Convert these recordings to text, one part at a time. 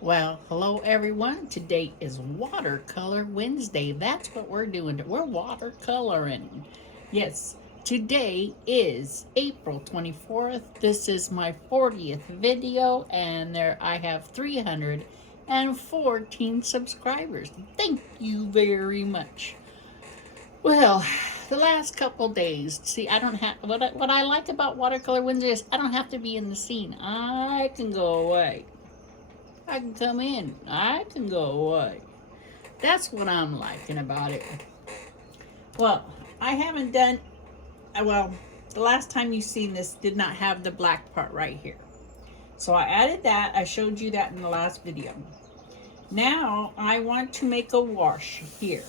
Well, hello everyone. Today is Watercolor Wednesday. That's what we're doing. We're watercoloring. Yes, today is April 24th. This is my 40th video, and there I have 314 subscribers. Thank you very much. Well, the last couple days, see, I don't have what I like about Watercolor Wednesday is I don't have to be in the scene. I can go away. I can come in. I can go away. That's what I'm liking about it. Well, I haven't done, well, the last time you seen this did not have the black part right here. So I added that. I showed you that in the last video. Now I want to make a wash here.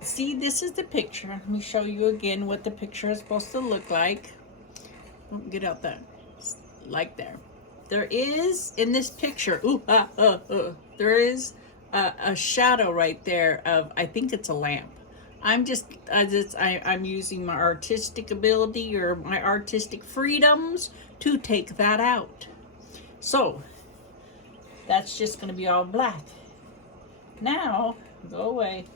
See, this is the picture. Let me show you again what the picture is supposed to look like. Get out there. Like there. There is in this picture, there is a shadow right there of, I think it's a lamp. I'm using my artistic ability or my artistic freedoms to take that out. So that's just going to be all black. Now, go away.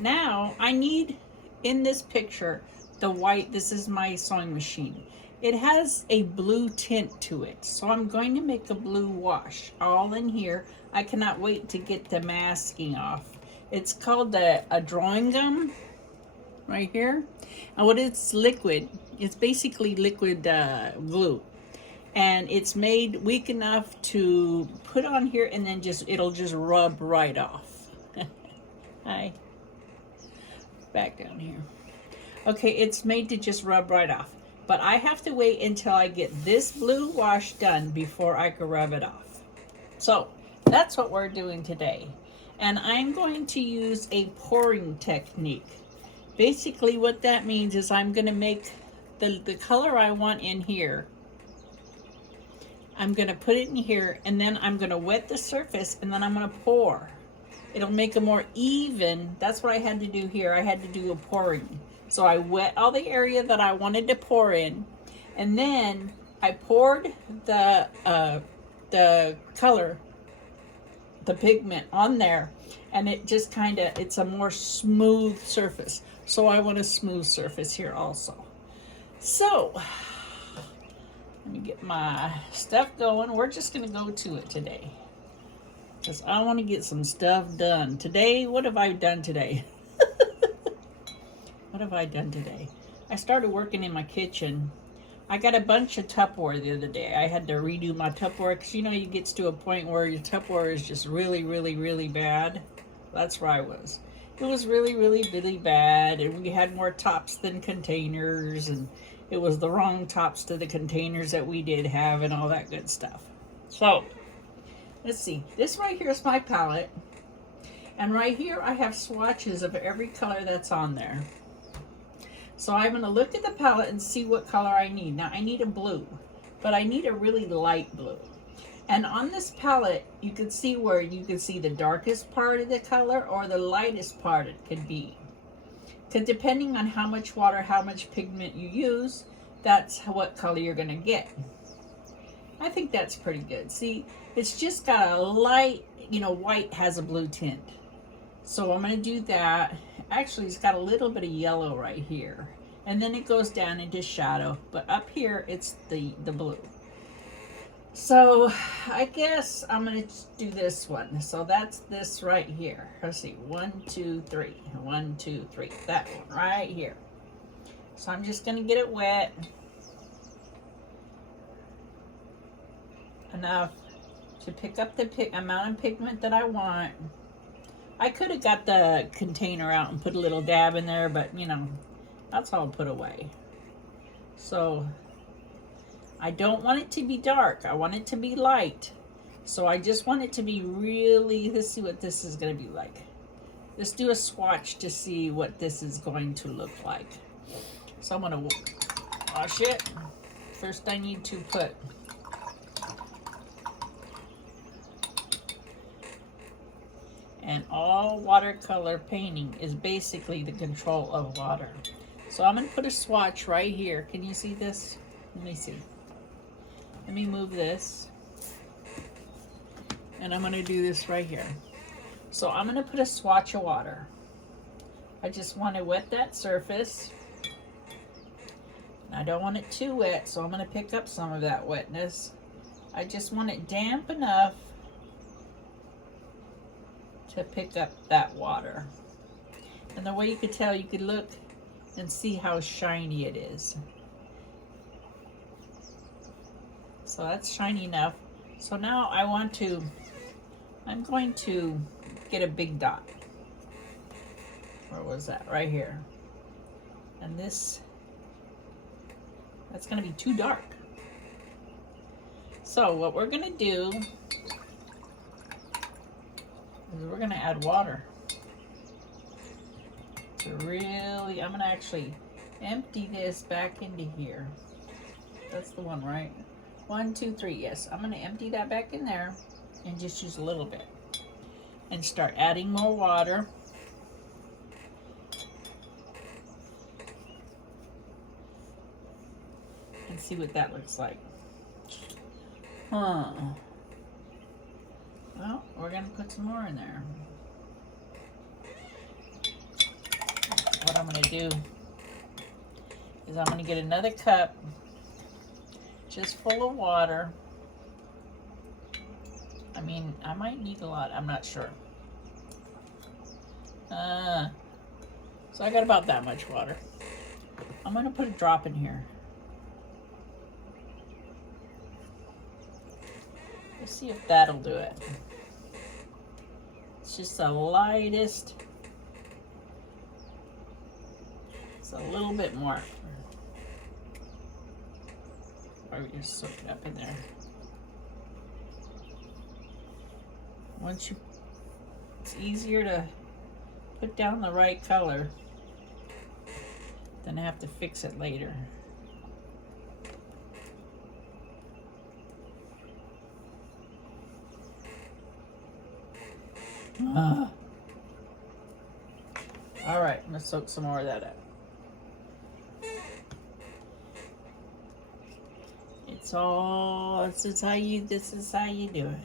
Now I need in this picture the white. This is my sewing machine. It has a blue tint to it, so I'm going to make a blue wash all in here. I cannot wait to get the masking off. It's called a drawing gum right here, and what it's liquid, it's basically liquid glue, and it's made weak enough to put on here and then it'll just rub right off. Hi, back down here. Okay, it's made to just rub right off. But I have to wait until I get this blue wash done before I can rub it off. So that's what we're doing today. And I'm going to use a pouring technique. Basically what that means is I'm going to make the color I want in here. I'm going to put it in here, and then I'm going to wet the surface, and then I'm going to pour. It'll make a more even. That's what I had to do here. I had to do a pouring. So I wet all the area that I wanted to pour in, and then I poured the color, the pigment on there, and it just it's a more smooth surface. So I want a smooth surface here also. So let me get my stuff going. We're just gonna go to it today, because I want to get some stuff done. Today, what have I done today? What have I done today? I started working in my kitchen. I got a bunch of Tupperware the other day. I had to redo my Tupperware because, you know, it gets to a point where your Tupperware is just really, really, really bad. That's where I was. It was really, really, really bad, and we had more tops than containers, and it was the wrong tops to the containers that we did have and all that good stuff. So, let's see. This right here is my palette, and right here I have swatches of every color that's on there. So I'm going to look at the palette and see what color I need. Now I need a blue, but I need a really light blue. And on this palette, you can see where you can see the darkest part of the color or the lightest part it could be. Because depending on how much water, how much pigment you use, that's what color you're going to get. I think that's pretty good. See, it's just got a light, you know, white has a blue tint. So I'm going to do that. Actually, it's got a little bit of yellow right here. And then it goes down into shadow. But up here, it's the blue. So I guess I'm going to do this one. So that's this right here. Let's see. 1, 2, 3. 1, 2, 3. That one right here. So I'm just going to get it wet. Enough to pick up the amount of pigment that I want. I could have got the container out and put a little dab in there, but you know, that's all put away. So I don't want it to be dark. I want it to be light. So I just want it to be really, let's see what this is going to be like. Let's do a swatch to see what this is going to look like. So I'm going to wash it. First I need to put and all watercolor painting is basically the control of water. So I'm going to put a swatch right here. Can you see this? Let me see. Let me move this. And I'm gonna do this right here. So I'm gonna put a swatch of water. I just want to wet that surface. I don't want it too wet, so I'm gonna pick up some of that wetness. I just want it damp enough to pick up that water. And the way you could tell, you could look and see how shiny it is. So that's shiny enough. So now I'm going to get a big dot. Where was that? Right here. And that's gonna be too dark. So what we're gonna do is we're gonna add water. I'm gonna actually empty this back into here. That's the one, right? 1, 2, 3, yes. I'm gonna empty that back in there and just use a little bit. And start adding more water. And see what that looks like. Well, we're gonna put some more in there. What I'm gonna do is I'm gonna get another cup just full of water. I mean, I might need a lot, I'm not sure. So I got about that much water. I'm gonna put a drop in here. Let's see if that'll do it. It's just the lightest. It's a little bit more. Or we just soak it up in there. It's easier to put down the right color than have to fix it later. All right, I'm gonna soak some more of that up. This is how you do it.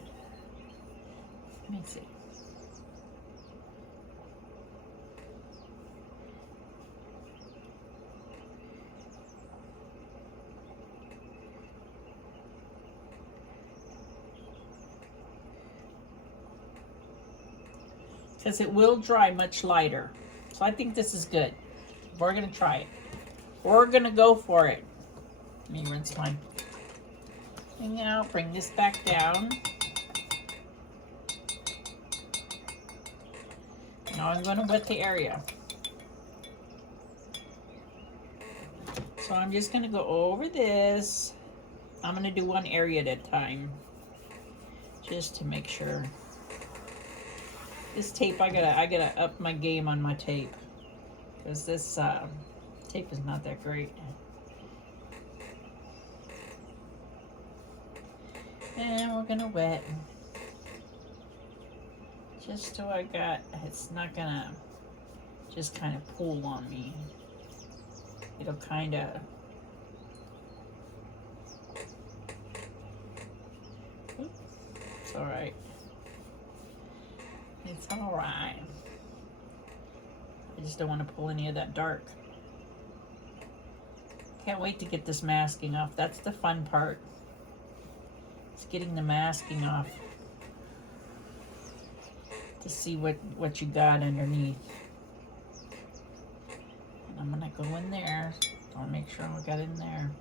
Let me see. Because it will dry much lighter. So I think this is good. We're gonna try it. We're gonna go for it. Let me rinse mine. And now bring this back down. Now I'm gonna wet the area. So I'm just gonna go over this. I'm gonna do one area at a time, just to make sure. This tape, I gotta up my game on my tape, because this tape is not that great. And we're gonna wet just so it's not gonna just kind of pull on me. It'll kind of, it's all right. It's all right. I just don't want to pull any of that dark. Can't wait to get this masking off. That's the fun part. It's getting the masking off to see what you got underneath. And I'm gonna go in there. I'll make sure I got in there.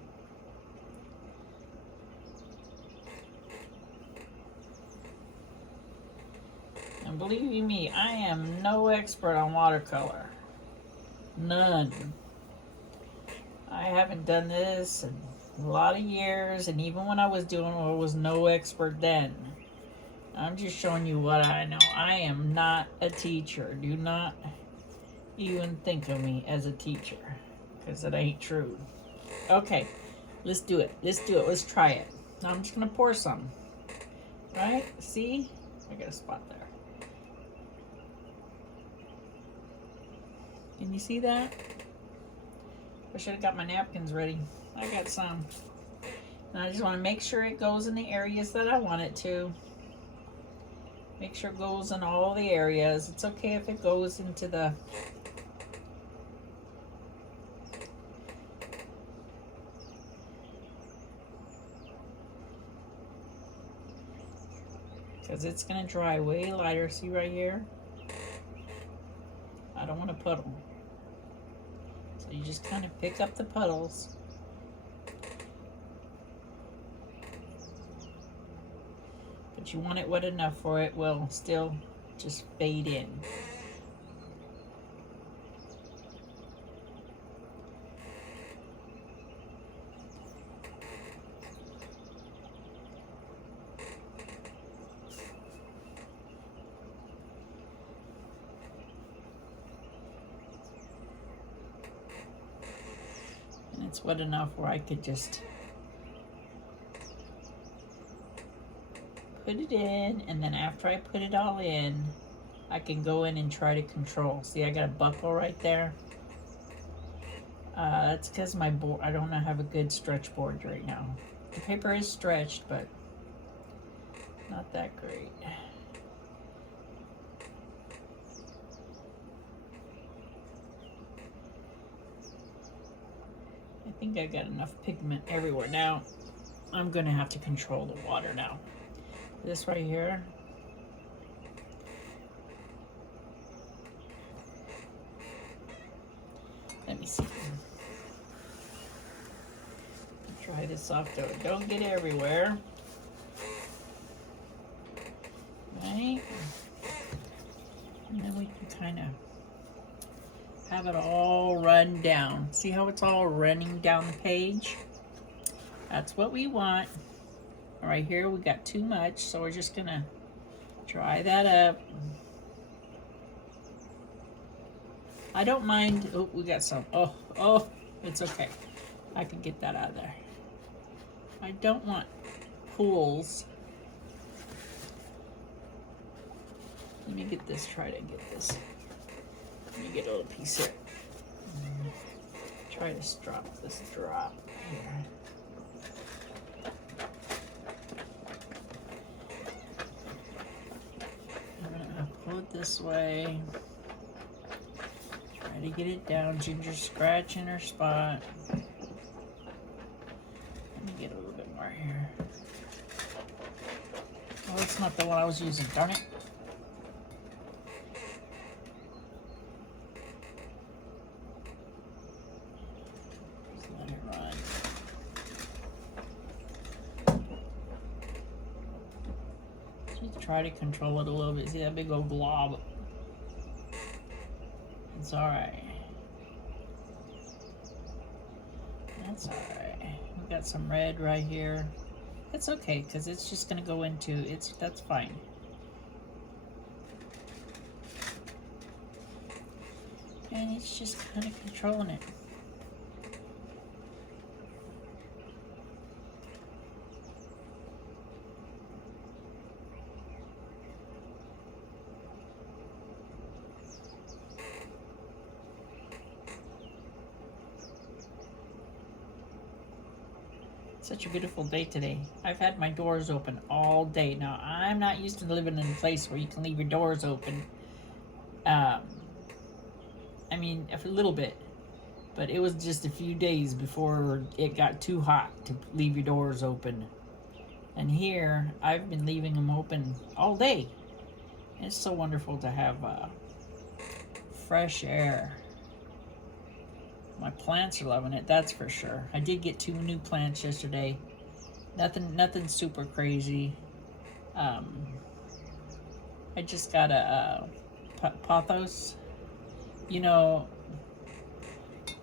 And believe you me, I am no expert on watercolor. None. I haven't done this in a lot of years, and even when I was doing it, I was no expert then. I'm just showing you what I know. I am not a teacher. Do not even think of me as a teacher, because it ain't true. Okay, let's do it. Let's do it. Let's try it. Now I'm just going to pour some. Right? See? I got a spot there. Can you see that? I should have got my napkins ready. I got some. And I just want to make sure it goes in the areas that I want it to. Make sure it goes in all the areas. It's okay if it goes into the because it's going to dry way lighter. See right here? I don't want to puddle. So you just kind of pick up the puddles. But you want it wet enough for it will still just fade in. And it's wet enough where I could just put it in, and then after I put it all in, I can go in and try to control. See, I got a buckle right there. That's because my board, I don't have a good stretch board right now. The paper is stretched, but not that great. I think I got enough pigment everywhere. Now, I'm gonna have to control the water now. This right here. Let me see. Try this off though. Don't get everywhere. Right? And then we can kind of have it all run down. See how it's all running down the page? That's what we want. Right here we got too much, so we're just gonna dry that up. I don't mind. Oh, we got some. Oh, it's okay. I can get that out of there. I don't want pools. Let me get this, try to get this. Let me get a little piece here. Try to drop this drop here. I'm gonna pull it this way. Try to get it down. Ginger's scratching her spot. Let me get a little bit more here. Oh, that's not the one I was using, darn it. Just let it run. Just try to control it a little bit. See that big old blob? It's alright. That's alright. We got some red right here. It's okay, because it's just going to go into, that's fine. And it's just kind of controlling it. Such a beautiful day today. I've had my doors open all day. Now, I'm not used to living in a place where you can leave your doors open. I mean, a little bit. But it was just a few days before it got too hot to leave your doors open. And here, I've been leaving them open all day. It's so wonderful to have fresh air. My plants are loving it, that's for sure. I did get 2 new plants yesterday. Nothing super crazy. I just got a pothos. You know,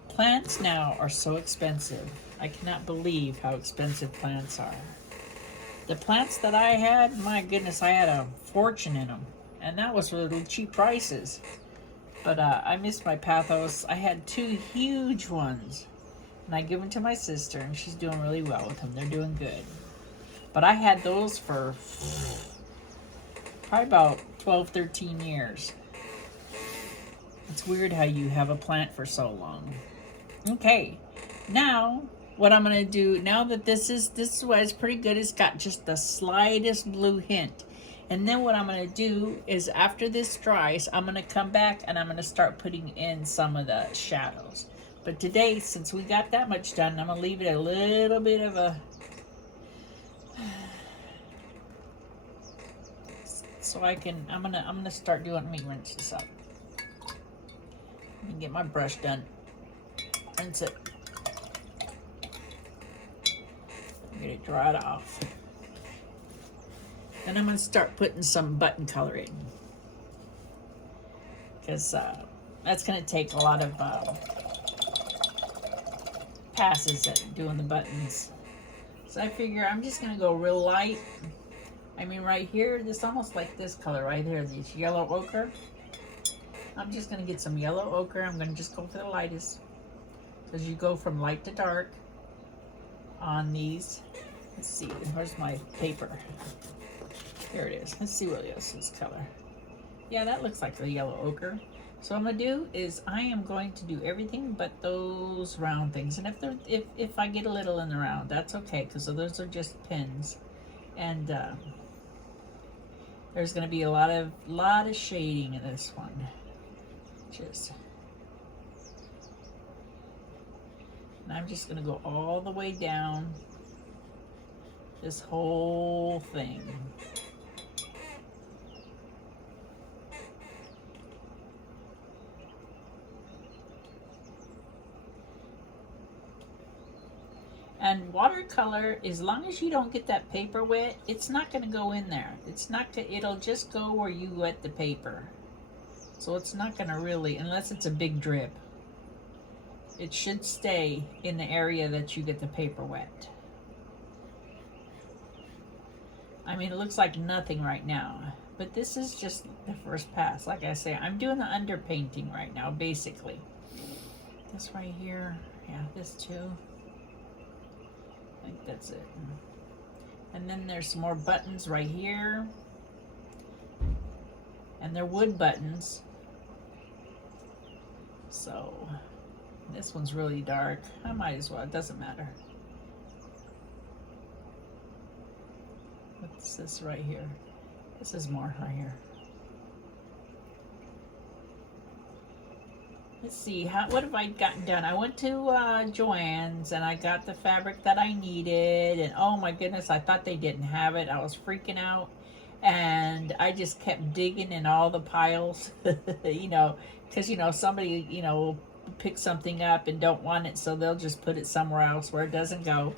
plants now are so expensive. I cannot believe how expensive plants are. The plants that I had, my goodness, I had a fortune in them. And that was for little cheap prices. But I missed my pathos. I had 2 huge ones. And I give them to my sister, and she's doing really well with them. They're doing good. But I had those for probably about 12, 13 years. It's weird how you have a plant for so long. Okay, now what I'm going to do, now that this is why it's pretty good, it's got just the slightest blue hint. And then what I'm going to do is after this dries, I'm going to come back and I'm going to start putting in some of the shadows. But today, since we got that much done, I'm going to leave it a little bit of a... So I can, I'm gonna start doing, let me rinse this up. Let me get my brush done. Rinse it. Get it dried off. Then I'm going to start putting some button color in. Because that's going to take a lot of passes at doing the buttons. So I figure I'm just going to go real light. I mean right here, this almost like this color right here, this yellow ochre. I'm just going to get some yellow ochre. I'm going to just go for the lightest. Because you go from light to dark on these. Let's see, where's my paper? Here it is. Let's see what else is color. Yeah, that looks like the yellow ochre. So what I'm gonna do is I am going to do everything but those round things. And if I get a little in the round, that's okay, because those are just pins. And there's gonna be a lot of shading in this one. And I'm just gonna go all the way down this whole thing. And watercolor, as long as you don't get that paper wet, it's not going to go in there. It's not. It'll just go where you wet the paper. So it's not going to really, unless it's a big drip. It should stay in the area that you get the paper wet. I mean, it looks like nothing right now, but this is just the first pass. Like I say, I'm doing the underpainting right now, basically. This right here, yeah, this too. I think that's it. And then there's some more buttons right here. And they're wood buttons. So this one's really dark. I might as well, it doesn't matter. What's this right here? This is more right here. Let's see, what have I gotten done? I went to Joann's and I got the fabric that I needed, and oh my goodness, I thought they didn't have it. I was freaking out, and I just kept digging in all the piles, you know, because, you know, somebody, you know, will pick something up and don't want it, so they'll just put it somewhere else where it doesn't go.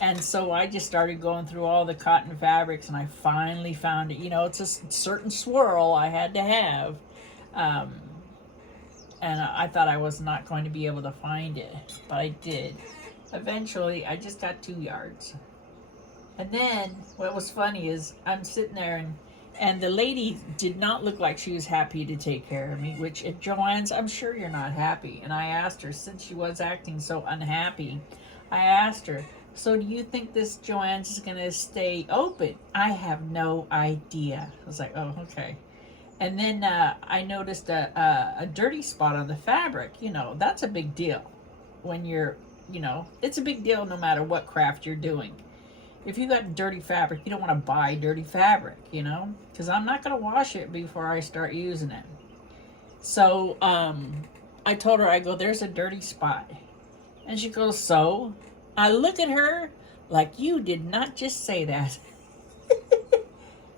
And so I just started going through all the cotton fabrics, and I finally found it. You know, it's a certain swirl I had to have. And I thought I was not going to be able to find it, but I did. Eventually, I just got 2 yards. And then, what was funny is, I'm sitting there, and the lady did not look like she was happy to take care of me, which at Joann's, I'm sure you're not happy. And I asked her, since she was acting so unhappy, I asked her, so do you think this Joann's is going to stay open? I have no idea. I was like, oh, okay. And then I noticed a dirty spot on the fabric. You know, that's a big deal when you're, you know, it's a big deal no matter what craft you're doing. If you got dirty fabric, you don't want to buy dirty fabric, you know, because I'm not going to wash it before I start using it. So I told her, I go, there's a dirty spot. And she goes, so? I look at her like, you did not just say that.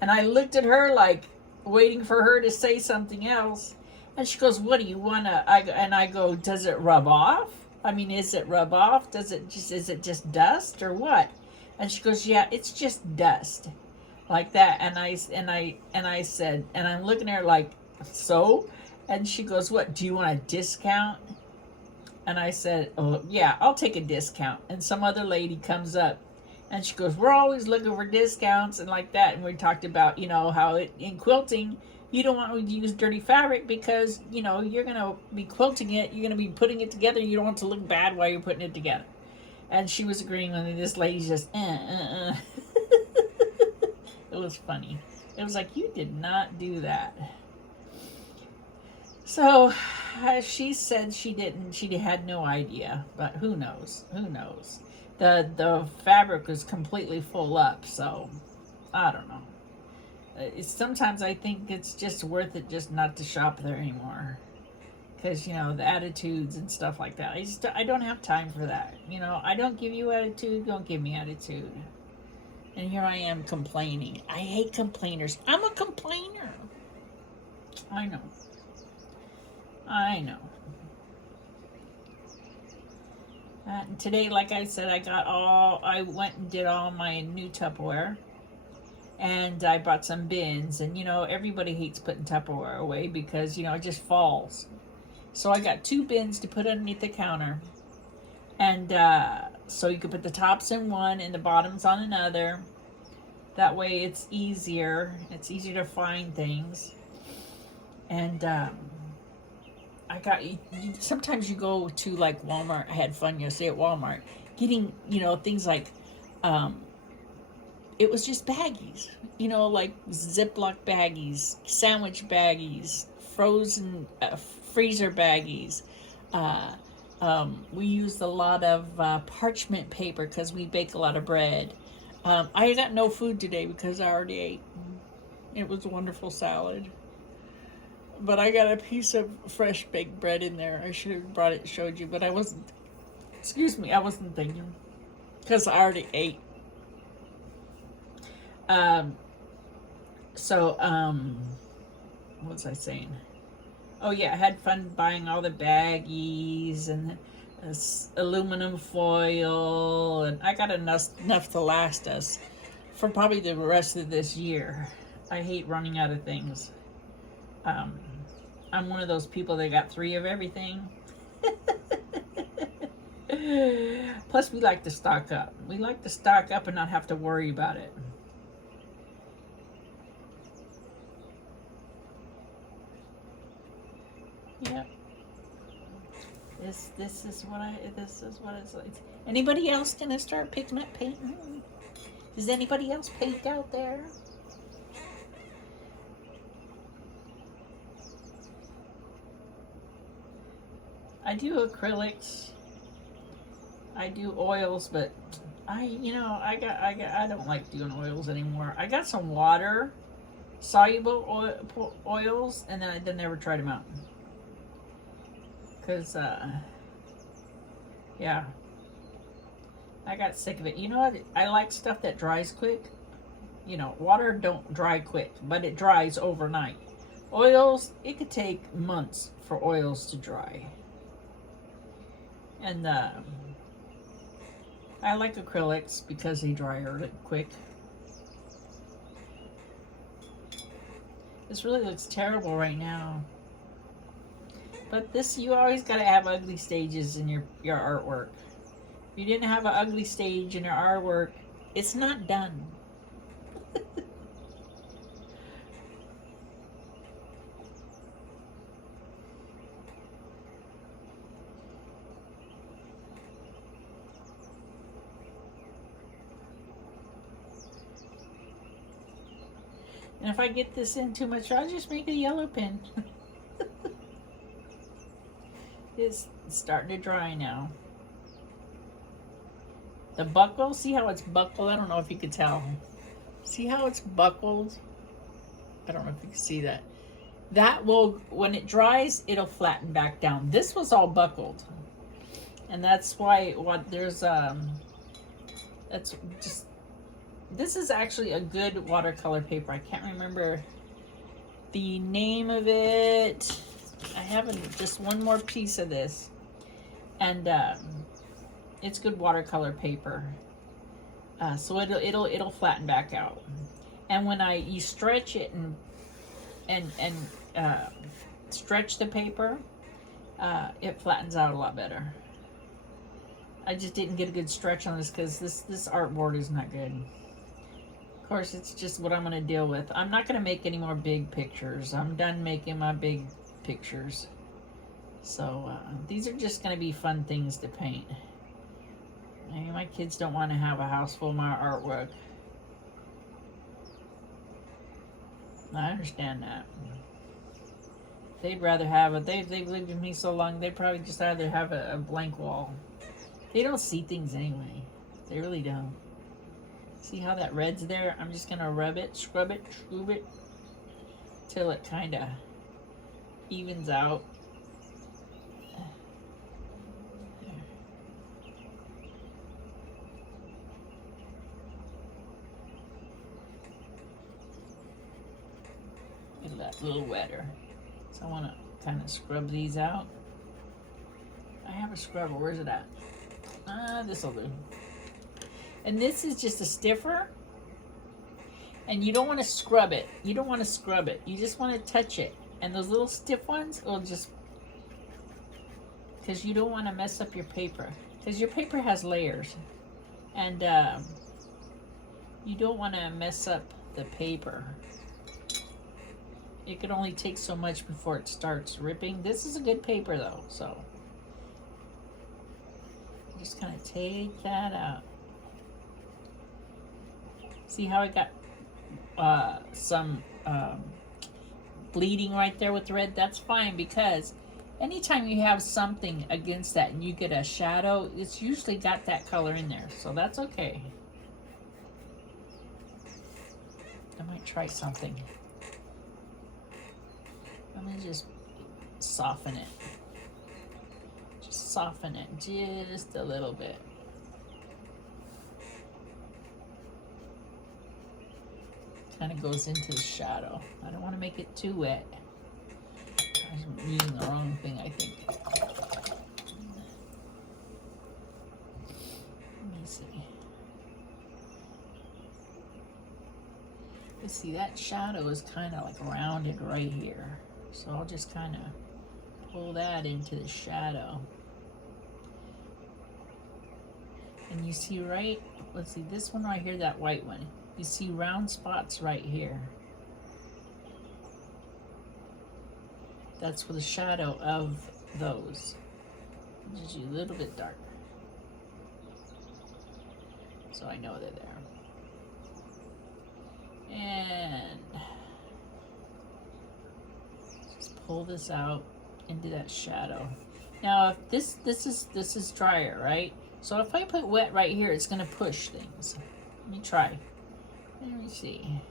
And I looked at her like, waiting for her to say something else, and she goes, what do you want to, and I go, does it rub off? I mean, is it rub off? Is it just dust or what? And she goes, yeah, it's just dust, like that. And I said, and I'm looking at her like, so? And she goes, what, do you want a discount? And I said, oh yeah, I'll take a discount. And some other lady comes up, and she goes, we're always looking for discounts and like that. And we talked about, you know, how in quilting, you don't want to use dirty fabric because, you know, you're going to be quilting it. You're going to be putting it together. You don't want it to look bad while you're putting it together. And she was agreeing with me. This lady's just, It was funny. It was like, you did not do that. So she said she didn't. She had no idea. But who knows? Who knows? The fabric was completely full up, so I don't know. Sometimes I think it's just worth it just not to shop there anymore. Because, you know, the attitudes and stuff like that. I don't have time for that. You know, I don't give you attitude, don't give me attitude. And here I am complaining. I hate complainers. I'm a complainer. I know. I know. Today, like I said, I went and did all my new Tupperware. And I bought some bins. And, you know, everybody hates putting Tupperware away because, you know, it just falls. So I got 2 bins to put underneath the counter. And so you could put the tops in one and the bottoms on another. That way it's easier. It's easier to find things. And I got, sometimes you go to like Walmart. I had fun yesterday at Walmart getting, you know, things like, it was just baggies, you know, like Ziploc baggies, sandwich baggies, frozen, freezer baggies. We used a lot of parchment paper because we bake a lot of bread. I got no food today because I already ate. It was a wonderful salad. But I got a piece of fresh baked bread in there. I should have brought it and showed you, but I wasn't, excuse me, I wasn't thinking. Because I already ate. What was I saying? Oh yeah, I had fun buying all the baggies and aluminum foil, and I got enough to last us for probably the rest of this year. I hate running out of things. I'm one of those people that got 3 of everything. Plus, we like to stock up. We like to stock up and not have to worry about it. Yep. This is what it's like. Anybody else gonna start picking up painting? Does anybody else paint out there? I do acrylics. I do oils, but I don't like doing oils anymore. I got some water soluble oils, and then I never tried them out. Cause yeah, I got sick of it. You know what? I like stuff that dries quick. You know, water don't dry quick, but it dries overnight. Oils, it could take months for oils to dry. And I like acrylics because they dry really quick. This really looks terrible right now. But this, you always got to have ugly stages in your artwork. If you didn't have an ugly stage in your artwork, it's not done. And if I get this in too much, I'll just make it a yellow pen. It's starting to dry now. The buckle, see how it's buckled? I don't know if you could tell. See how it's buckled? I don't know if you can see that. That will, when it dries, it'll flatten back down. This was all buckled. And that's why that's just, this is actually a good watercolor paper. I can't remember the name of it. I have just one more piece of this, and it's good watercolor paper. So it'll flatten back out. And when you stretch it and stretch the paper, it flattens out a lot better. I just didn't get a good stretch on this because this artboard is not good. Of course, it's just what I'm going to deal with. I'm not going to make any more big pictures. I'm done making my big pictures. So these are just going to be fun things to paint. My kids don't want to have a house full of my artwork. I understand that. They'd rather have it. They've lived with me so long, they'd probably just rather have a blank wall. They don't see things anyway. They really don't. See how that red's there? I'm just gonna rub it, scrub it, till it kind of evens out. Get that a little wetter. So I want to kind of scrub these out. I have a scrubber. Where's it at? This will do. And this is just a stiffer. And you don't want to scrub it. You don't want to scrub it. You just want to touch it. And those little stiff ones will just... Because you don't want to mess up your paper. Because your paper has layers. And you don't want to mess up the paper. It can only take so much before it starts ripping. This is a good paper though, so just kind of take that out. See how I got some bleeding right there with the red? That's fine, because anytime you have something against that and you get a shadow, it's usually got that color in there, so that's okay. I might try something. I'm gonna just soften it. Just soften it just a little bit. Kind of goes into the shadow. I don't want to make it too wet. I'm using the wrong thing, I think. Let me see. You see, that shadow is kind of like rounded right here. So I'll just kind of pull that into the shadow. And you see right, let's see, this one right here, that white one. You see round spots right here. That's for the shadow of those. Just a little bit darker. So I know they're there. And pull this out into that shadow. Now, if this is drier, right? So if I put wet right here, it's gonna push things. Let me try. Let me see.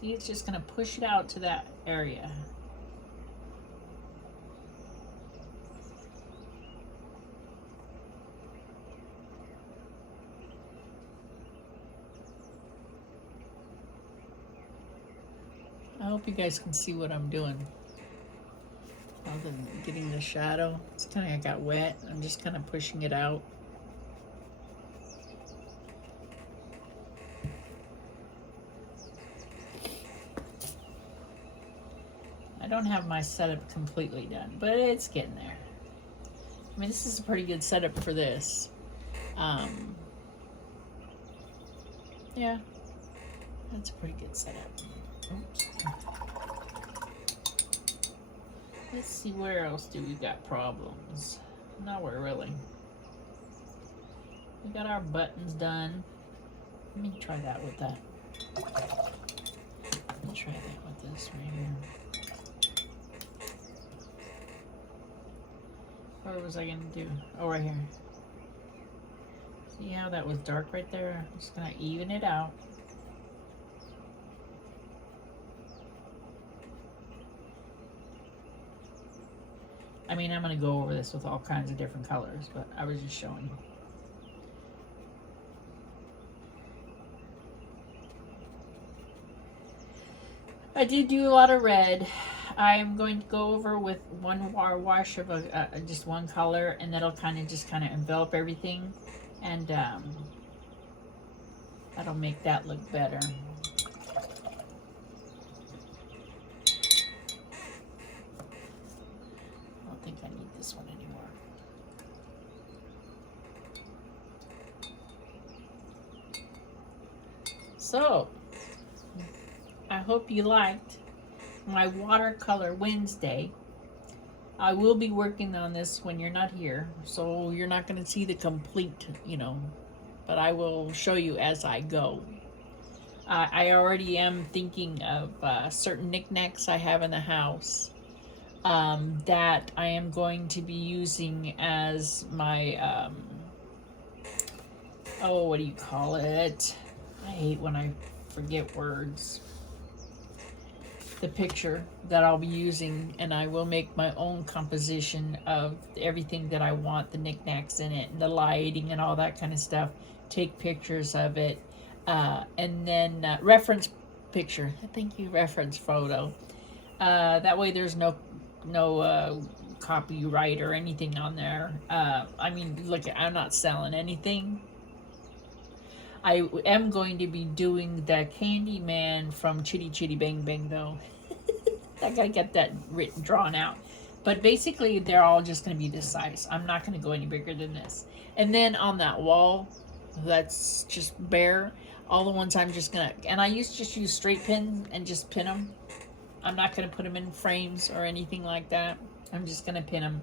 See, it's just gonna push it out to that area. I hope you guys can see what I'm doing. Other than getting the shadow, it's kind of got wet. I'm just kind of pushing it out. I don't have my setup completely done, but it's getting there. I mean, this is a pretty good setup for this. Yeah, that's a pretty good setup. Oops. Let's see, where else do we got problems? Nowhere really. We got our buttons done. Let me try that with that. Let me try that with this right here. What was I gonna do? Oh, right here. See how that was dark right there? I'm just gonna even it out. I mean, I'm going to go over this with all kinds of different colors, but I was just showing you. I did do a lot of red. I'm going to go over with one wash of just one color, and that'll kind of envelop everything, and that'll make that look better. I don't think I need this one anymore. So, I hope you liked my watercolor Wednesday. I will be working on this when you're not here, so you're not going to see the complete, but I will show you as I go. I already am thinking of certain knickknacks I have in the house that I am going to be using as my, what do you call it? I hate when I forget words. The picture that I'll be using, and I will make my own composition of everything that I want, the knickknacks in it, and the lighting and all that kind of stuff. Take pictures of it, and then reference picture. Thank you, reference photo. That way there's no copyright or anything on there. I mean, look, I'm not selling anything. I am going to be doing the Candyman from Chitty Chitty Bang Bang, though. I gotta get that written, drawn out. But basically, they're all just gonna be this size. I'm not gonna go any bigger than this. And then on that wall, that's just bare. All the ones I'm just gonna, and I just use straight pin and just pin them. I'm not gonna put them in frames or anything like that. I'm just gonna pin them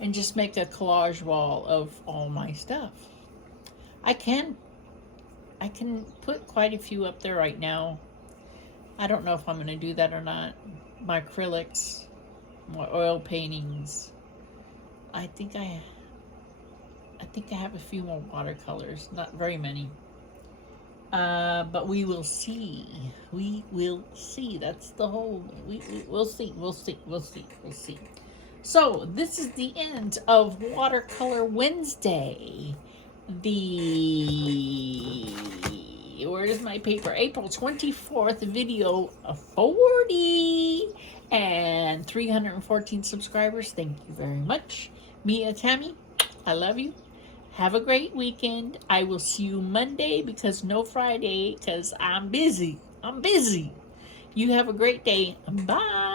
and just make a collage wall of all my stuff. I can put quite a few up there right now. I don't know if I'm going to do that or not. My acrylics, my oil paintings. I think I have a few more watercolors. Not very many. But we will see. We will see. That's the whole. We'll see. We'll see. We'll see. We'll see. So this is the end of Watercolor Wednesday. Where is my paper? April 24th video of 40 and 314 subscribers. Thank you very much. Mia, Tammy, I love you. Have a great weekend. I will see you Monday because no Friday because I'm busy. You have a great day. Bye.